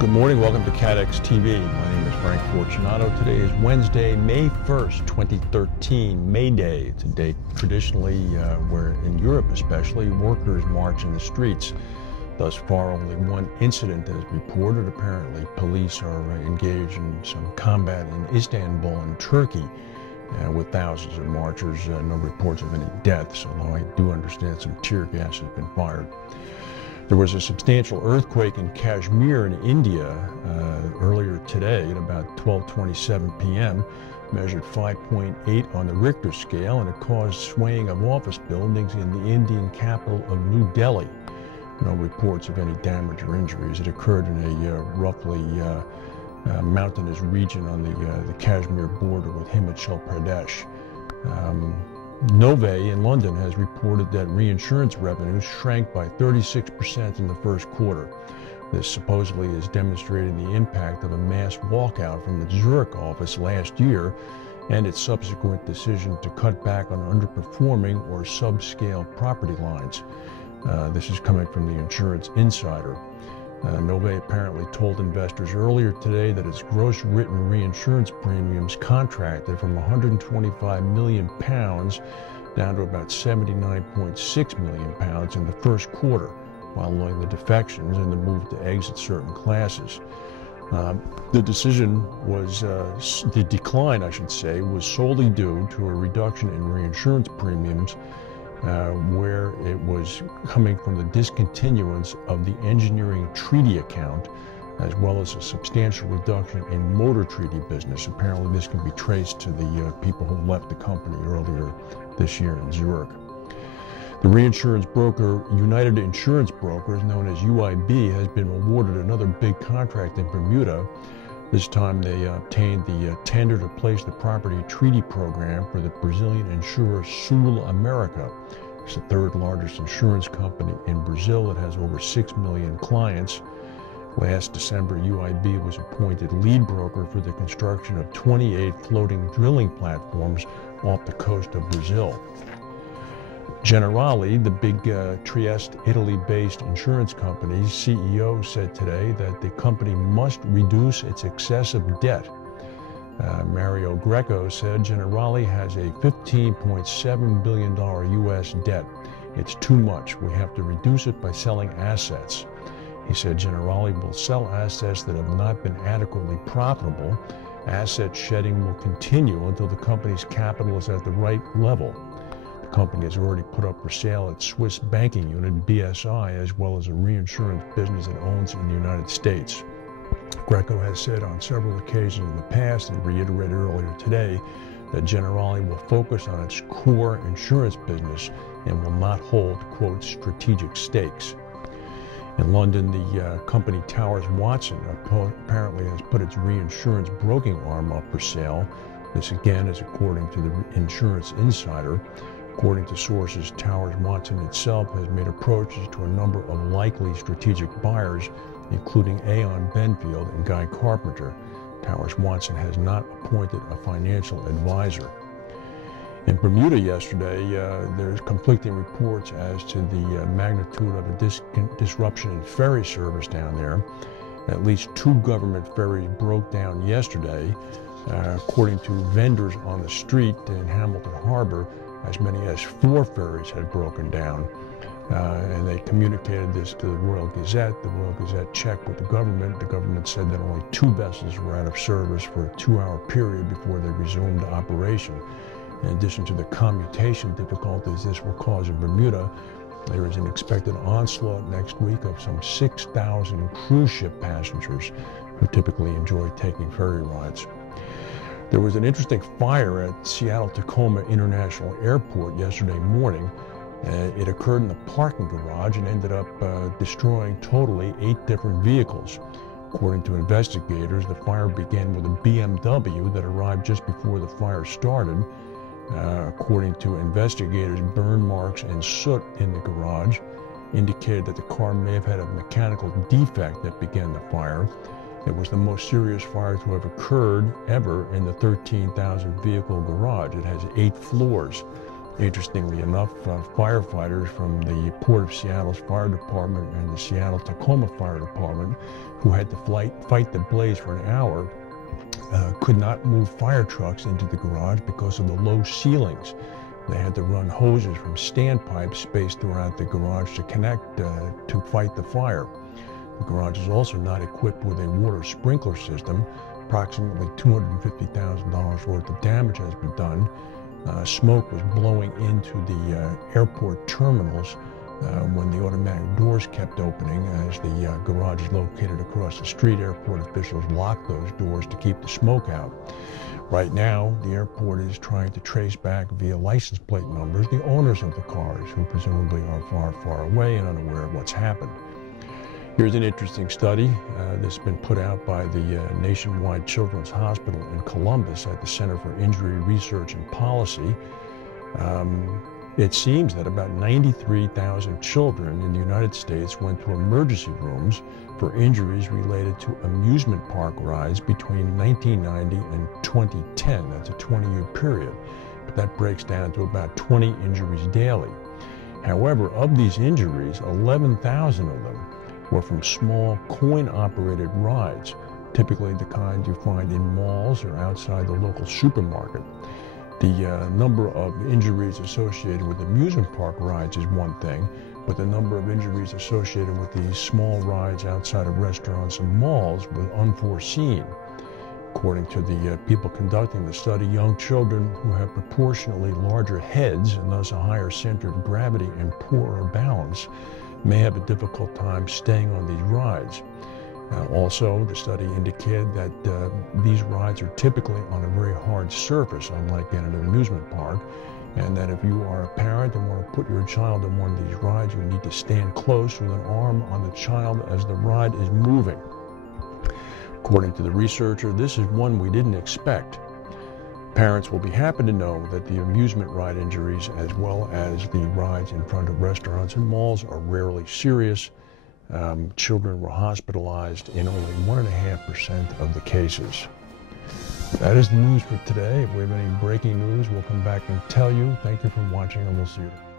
Good morning, welcome to CATEX TV. My name is Frank Fortunato. Today is Wednesday, May 1st, 2013, May Day. It's a day traditionally where, in Europe especially, workers march in the streets. Thus far, only one incident is reported. Apparently, police are engaged in some combat in Istanbul and Turkey with thousands of marchers. No reports of any deaths, although I do understand some tear gas has been fired. There was a substantial earthquake in Kashmir in India earlier today at about 12:27 p.m. Measured 5.8 on the Richter scale, and it caused swaying of office buildings in the Indian capital of New Delhi. No reports of any damage or injuries. It occurred in a roughly mountainous region on the Kashmir border with Himachal Pradesh. Nove in London has reported that reinsurance revenues shrank by 36% in the first quarter. This supposedly is demonstrating the impact of a mass walkout from its Zurich office last year and its subsequent decision to cut back on underperforming or subscale property lines. This is coming from the Insurance Insider. Nove apparently told investors earlier today that its gross written reinsurance premiums contracted from £125 million down to about £79.6 million in the first quarter, following the defections and the move to exit certain classes. The decision was, the decline, I should say, was solely due to a reduction in reinsurance premiums where it was coming from the discontinuance of the engineering treaty account, as well as a substantial reduction in motor treaty business. Apparently this can be traced to the people who left the company earlier this year in Zurich. The reinsurance broker United Insurance Brokers, known as UIB, has been awarded another big contract in Bermuda. This time they obtained the tender to place the property treaty program for the Brazilian insurer Sul America. It's the third largest insurance company in Brazil. It has over 6 million clients. Last December, UIB was appointed lead broker for the construction of 28 floating drilling platforms off the coast of Brazil. Generali, the big Trieste, Italy-based insurance company's CEO, said today that the company must reduce its excessive debt. Mario Greco said Generali has a $15.7 billion U.S. debt. It's too much. We have to reduce it by selling assets. He said Generali will sell assets that have not been adequately profitable. Asset shedding will continue until the company's capital is at the right level. The company has already put up for sale its Swiss banking unit, BSI, as well as a reinsurance business it owns in the United States. Greco has said on several occasions in the past, and reiterated earlier today, that Generali will focus on its core insurance business and will not hold, quote, strategic stakes. In London, the company Towers Watson apparently has put its reinsurance broking arm up for sale. This again is according to the Insurance Insider. According to sources, Towers Watson itself has made approaches to a number of likely strategic buyers, including Aon Benfield and Guy Carpenter. Towers Watson has not appointed a financial advisor. In Bermuda yesterday, there's conflicting reports as to the magnitude of a disruption in ferry service down there. At least 2 government ferries broke down yesterday. According to vendors on the street in Hamilton Harbor, as many as 4 ferries had broken down. And they communicated this to the Royal Gazette. The Royal Gazette checked with the government. The government said that only 2 vessels were out of service for a 2-hour period before they resumed operation. In addition to the commutation difficulties this will cause in Bermuda, there is an expected onslaught next week of some 6,000 cruise ship passengers who typically enjoy taking ferry rides. There was an interesting fire at Seattle-Tacoma International Airport yesterday morning. It occurred in the parking garage and ended up destroying totally 8 different vehicles. According to investigators, the fire began with a BMW that arrived just before the fire started. According to investigators, burn marks and soot in the garage indicated that the car may have had a mechanical defect that began the fire. It was the most serious fire to have occurred ever in the 13,000 vehicle garage. It has 8 floors. Interestingly enough, firefighters from the Port of Seattle's fire department and the Seattle-Tacoma Fire Department, who had to fight the blaze for an hour, could not move fire trucks into the garage because of the low ceilings. They had to run hoses from standpipes spaced throughout the garage to connect to fight the fire. The garage is also not equipped with a water sprinkler system. Approximately $250,000 worth of damage has been done. Smoke was blowing into the airport terminals when the automatic doors kept opening. As the garage is located across the street, airport officials locked those doors to keep the smoke out. Right now, the airport is trying to trace back via license plate numbers the owners of the cars, who presumably are far, far away and unaware of what's happened. Here's an interesting study that's been put out by the Nationwide Children's Hospital in Columbus at the Center for Injury Research and Policy. It seems that about 93,000 children in the United States went to emergency rooms for injuries related to amusement park rides between 1990 and 2010. That's a 20-year period. But that breaks down to about 20 injuries daily. However, of these injuries, 11,000 of them were from small coin-operated rides, typically the kind you find in malls or outside the local supermarket. The number of injuries associated with amusement park rides is one thing, but the number of injuries associated with these small rides outside of restaurants and malls was unforeseen. According to the people conducting the study, young children who have proportionally larger heads and thus a higher center of gravity and poorer balance may have a difficult time staying on these rides. Also, the study indicated that these rides are typically on a very hard surface, unlike in an amusement park, and that if you are a parent and want to put your child on one of these rides, you need to stand close with an arm on the child as the ride is moving. According to the researcher, this is one we didn't expect. Parents will be happy to know that the amusement ride injuries, as well as the rides in front of restaurants and malls, are rarely serious. Children were hospitalized in only 1.5% of the cases. That is the news for today. If we have any breaking news, we'll come back and tell you. Thank you for watching, and we'll see you.